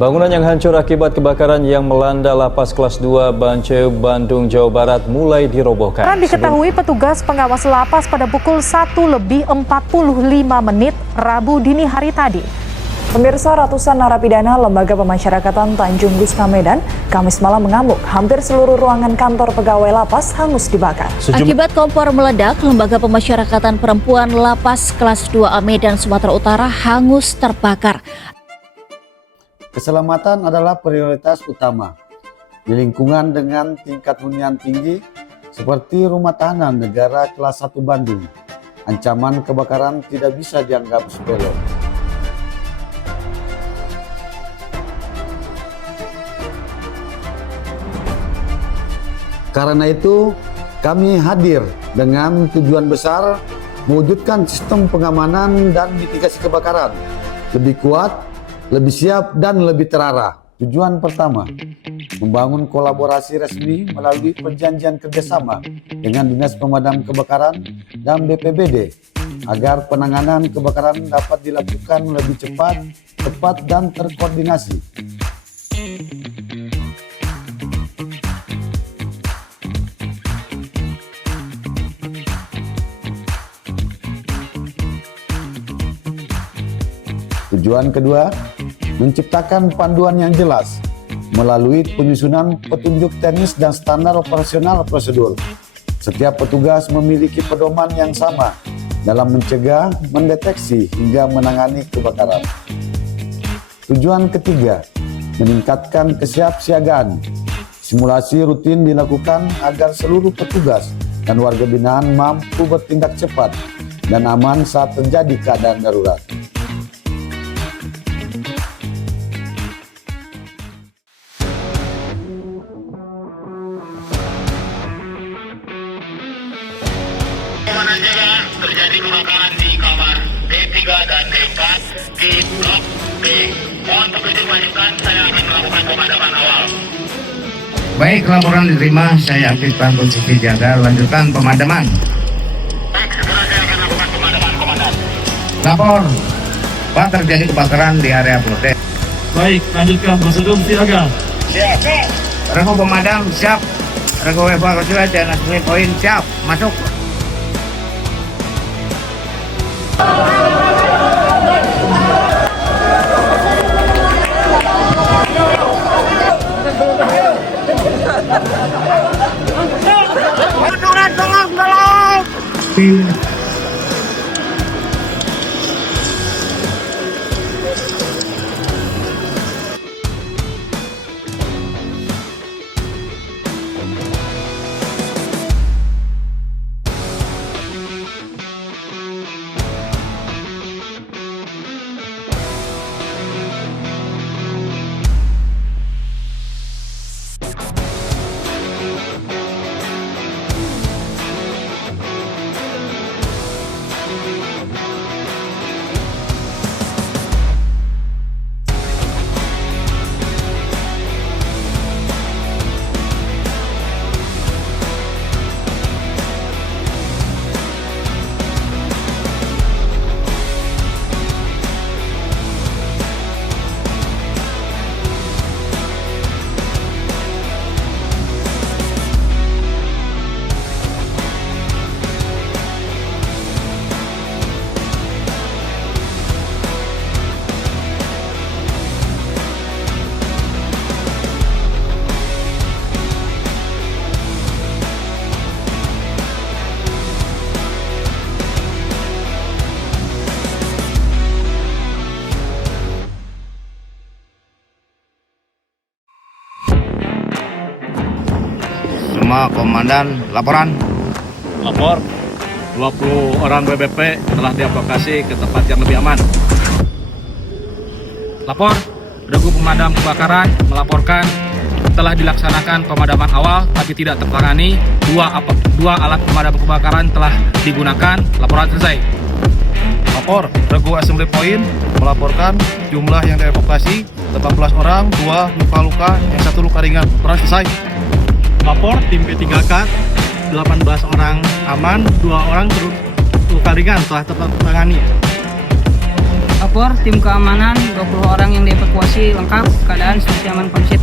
Bangunan yang hancur akibat kebakaran yang melanda lapas kelas 2 Banceu, Bandung, Jawa Barat mulai dirobohkan. Diketahui petugas pengawas lapas pada pukul 1:45 Rabu dini hari tadi. Pemirsa, ratusan narapidana Lembaga Pemasyarakatan Tanjung Gusta Medan Kamis malam mengamuk. Hampir seluruh ruangan kantor pegawai lapas hangus dibakar. Akibat kompor meledak, Lembaga Pemasyarakatan Perempuan Lapas kelas 2A Medan, Sumatera Utara hangus terbakar. Keselamatan adalah prioritas utama di lingkungan dengan tingkat hunian tinggi seperti rumah tahanan negara kelas 1 Bandung. Ancaman kebakaran tidak bisa dianggap sepele. Karena itu, kami hadir dengan tujuan besar mewujudkan sistem pengamanan dan mitigasi kebakaran lebih kuat, lebih siap, dan lebih terarah. Tujuan pertama, membangun kolaborasi resmi melalui perjanjian kerjasama dengan Dinas Pemadam Kebakaran dan BPBD agar penanganan kebakaran dapat dilakukan lebih cepat, tepat, dan terkoordinasi. Tujuan kedua, menciptakan panduan yang jelas melalui penyusunan petunjuk teknis dan standar operasional prosedur. Setiap petugas memiliki pedoman yang sama dalam mencegah, mendeteksi, hingga menangani kebakaran. Tujuan ketiga, meningkatkan kesiapsiagaan. Simulasi rutin dilakukan agar seluruh petugas dan warga binaan mampu bertindak cepat dan aman saat terjadi keadaan darurat. Terjadi kebakaran di kamar D3 dan D4 di blok B. Mohon petunjuk lanjutkan, saya akan melakukan pemadaman awal. Baik, laporan diterima, saya aktifkan posisi jaga, lanjutkan pemadaman. Baik, segera saya akan lakukan pemadaman, komandan. Lapor, Pak, terjadi kebakaran di area blok D. Baik, lanjutkan prosedur siaga. Siap. Regu pemadam siap, regu evakuasi dan asli poin siap, masuk. Tolong. Semua komandan, laporan. Lapor, 20 orang BBP telah dievakuasi ke tempat yang lebih aman. Lapor, regu pemadam kebakaran melaporkan telah dilaksanakan pemadaman awal tapi tidak tertangani. Dua alat pemadam kebakaran telah digunakan. Laporan selesai. Lapor, regu assembly point melaporkan jumlah yang dievakuasi 18 orang, 2 luka-luka, yang 1 luka ringan. Laporan selesai. Lapor, tim P3K 18 orang aman, 2 orang luka ringan telah tertangani. pelapor, tim keamanan, 20 orang yang dievakuasi lengkap, keadaan situasi aman kondusif.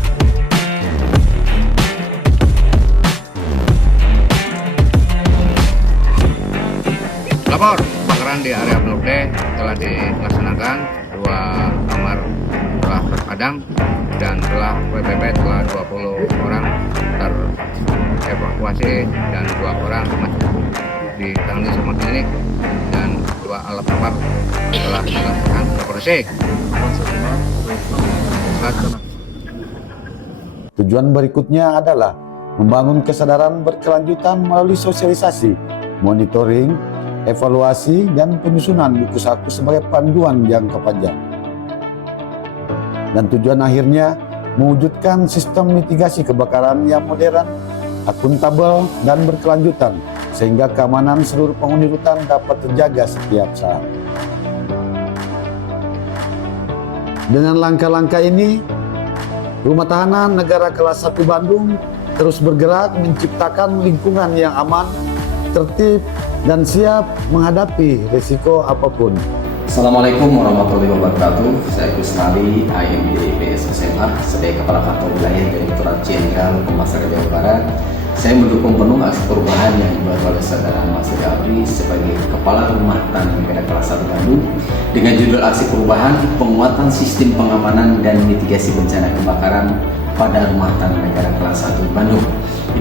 Lapor, kebakaran di area Blok D telah dilaksanakan, 2 kamar telah terpadam dan WPP telah 20 orang terevakuasi dan 2 orang masih ditangani sama klinik dan 2 alat kapal telah dilaksanakan operasi. Tujuan berikutnya adalah membangun kesadaran berkelanjutan melalui sosialisasi, monitoring, evaluasi, dan penyusunan buku saku sebagai panduan jangka panjang. Dan tujuan akhirnya mewujudkan sistem mitigasi kebakaran yang modern, akuntabel, dan berkelanjutan, sehingga keamanan seluruh penghuni rutan dapat terjaga setiap saat. Dengan langkah-langkah ini, Rumah Tahanan Negara Kelas 1 Bandung terus bergerak menciptakan lingkungan yang aman, tertib, dan siap menghadapi risiko apapun. Assalamualaikum warahmatullahi wabarakatuh. Saya Kusnali, AMD IPS SMA, sebagai Kepala Kantor Wilayah Direktorat Jenderal Pemasaran Jawa Barat. Saya mendukung penuh aksi perubahan yang dibuat oleh Saudara Mas Gabri sebagai Kepala Rumah Tahanan Negara Kelas 1 Bandung dengan judul aksi perubahan penguatan sistem pengamanan dan mitigasi bencana kebakaran pada Rumah Tahanan Negara Kelas 1 Bandung.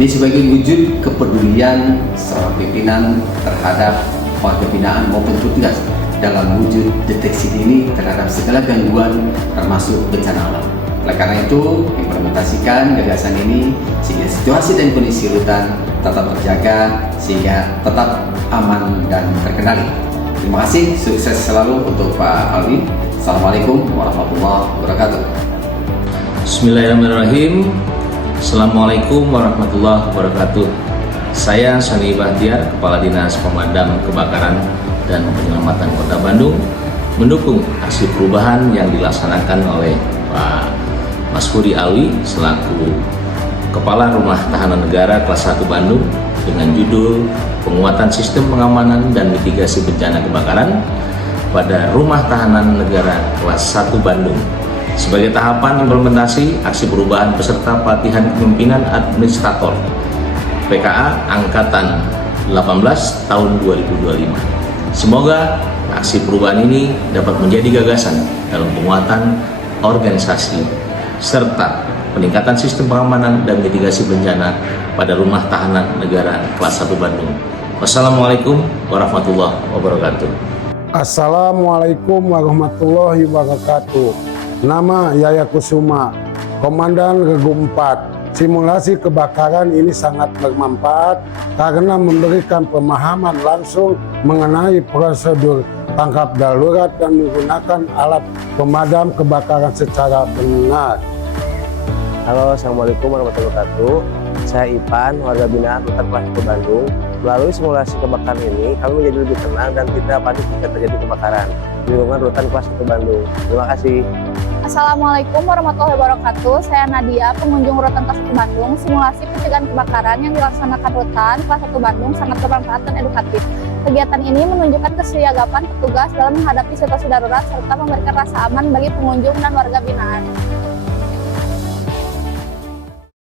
Ini sebagai wujud kepedulian seorang pimpinan terhadap warga binaan maupun petugas dalam wujud deteksi dini terhadap segala gangguan termasuk bencana alam. Oleh karena itu, implementasikan gagasan ini sehingga situasi dan kondisi rutan tetap terjaga sehingga tetap aman dan terkendali. Terima kasih, sukses selalu untuk Pak Alwi. Assalamualaikum warahmatullahi wabarakatuh. Bismillahirrahmanirrahim. Assalamualaikum warahmatullahi wabarakatuh. Saya Sani Bahtiar, Kepala Dinas Pemadam Kebakaran dan Penyelamatan Kota Bandung, mendukung aksi perubahan yang dilaksanakan oleh Pak Mas Hudi Alwi selaku Kepala Rumah Tahanan Negara Kelas 1 Bandung dengan judul penguatan sistem pengamanan dan mitigasi bencana kebakaran pada Rumah Tahanan Negara Kelas 1 Bandung sebagai tahapan implementasi aksi perubahan peserta pelatihan kepemimpinan administrator PKA Angkatan 18 tahun 2025. Semoga aksi perubahan ini dapat menjadi gagasan dalam penguatan organisasi serta peningkatan sistem pengamanan dan mitigasi bencana pada Rumah Tahanan Negara Kelas 1 Bandung. Wassalamualaikum warahmatullahi wabarakatuh. Assalamualaikum warahmatullahi wabarakatuh. Nama Yaya Kusuma, Komandan Regu 4. Simulasi kebakaran ini sangat bermanfaat karena memberikan pemahaman langsung mengenai prosedur tangkap darurat dan menggunakan alat pemadam kebakaran secara benar. Halo, Assalamualaikum warahmatullahi wabarakatuh. Saya Ipan, warga binaan Rutan Kelas 1 Bandung. Melalui simulasi kebakaran ini, kami menjadi lebih tenang dan tidak panik jika terjadi kebakaran di lingkungan Rutan Kelas 1 Bandung. Terima kasih. Assalamualaikum warahmatullahi wabarakatuh. Saya Nadia, pengunjung Rutan Kelas 1 Bandung. Simulasi pencegahan kebakaran yang dilaksanakan Rutan Kelas 1 Bandung sangat bermanfaat dan edukatif. Kegiatan ini menunjukkan kesiagapan petugas dalam menghadapi situasi darurat serta memberikan rasa aman bagi pengunjung dan warga binaan.